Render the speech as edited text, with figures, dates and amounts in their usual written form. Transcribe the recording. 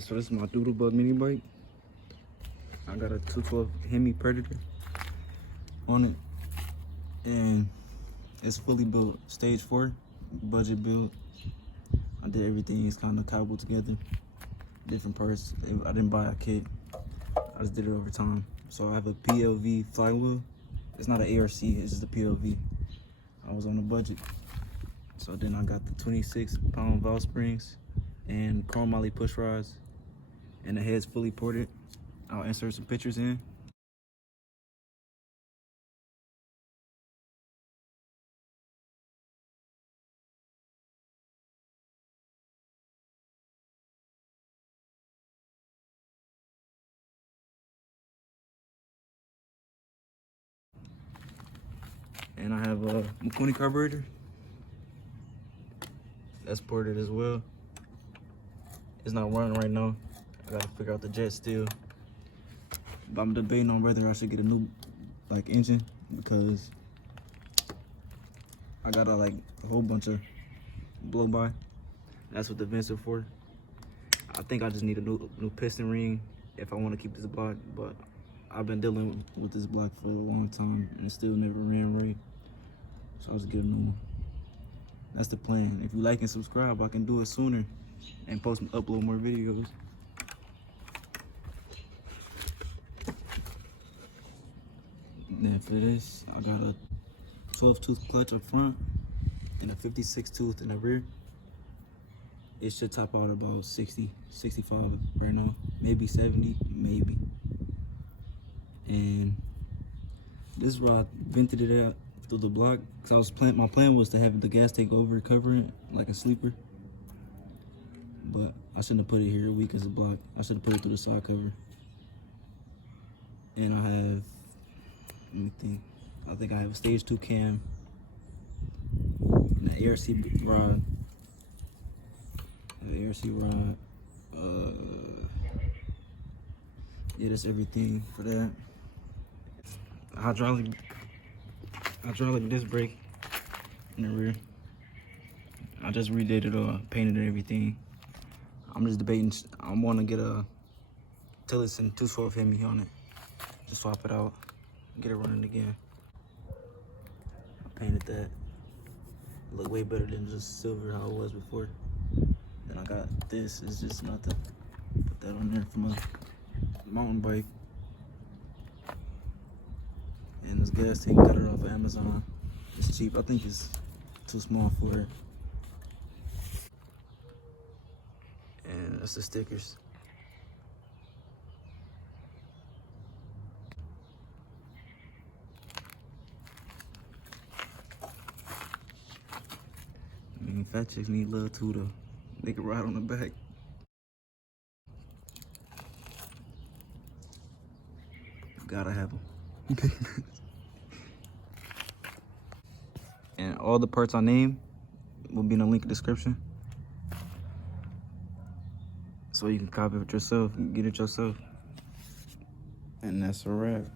Alright, so this is my Doodlebug mini bike. I got a 212 HEMI Predator on it, and it's fully built, stage 4, budget build. I did everything, it's kind of cobbled together, different parts. I didn't buy a kit, I just did it over time. So I have a PLV Flywheel. It's not an ARC, it's just a PLV. I was on a budget. So then I got the 26-pound valve springs and Chromoly push rods, and the head's fully ported. I'll insert some pictures in. And I have a Mikuni carburetor. That's ported as well. It's not running right now. I gotta figure out the jet still. But I'm debating on whether I should get a new engine, because I got a whole bunch of blow by. That's what the vents are for. I think I just need a new piston ring if I want to keep this block, but I've been dealing with this block for a long time and it still never ran right. So I'll just get a new one. That's the plan. If you like and subscribe, I can do it sooner and upload more videos. Then for this, I got a 12-tooth clutch up front and a 56-tooth in the rear. It should top out about 60, 65 right now, maybe 70, maybe. And this rod vented it out through the block, because my plan was to have the gas tank over covering it like a sleeper. But I shouldn't have put it here weak as a block. I should have put it through the side cover. And I have, let me think. I think I have a stage 2 cam and an ARC rod. An ARC rod. Yeah, that's everything for that. Hydraulic disc brake in the rear. I just redid it, painted and everything. I'm just debating. I want to get a Tillerson 212 HEMI on it. Just swap it out, get it running again. I painted that. Look way better than just silver how it was before. Then I got this. It's just nothing. Put that on there for my mountain bike. And this gas tank, got it off of Amazon. It's cheap. I think it's too small for it. And that's the stickers. I mean, fat chicks need love too, though. They can ride on the back. Gotta have them. And all the parts I name will be in the link description, so you can copy it yourself and get it yourself. And that's a wrap.